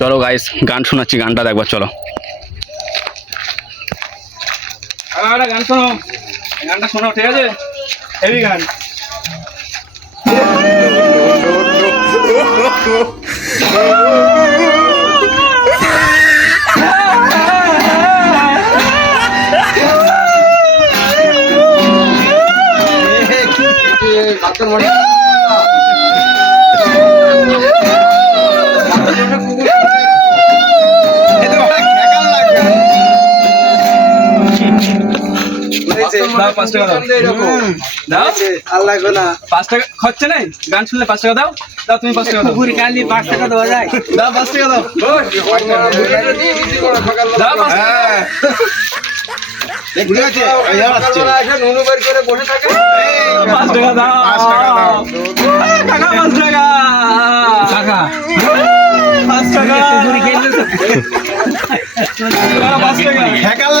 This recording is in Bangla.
চলো গাইস গান শোনাচ্ছি, গানটা দেখবার চলো। একটা গান শোনো, গানটা শোনো, ঠিক আছে? হেভি গান। খরচা নেই, গান শুনলে 5 টাকা দাও। দাও তুমি 5 টাকা দাও। 5 টাকা দেওয়া যায়? দাও 5 টাকা দাও। দাও 5 টাকা। ঠিক আছে, 5 টাকা দাও। কাকা 5 টাকা। কাকা 5 টাকা। 5 টাকা। কাকা 5 টাকা।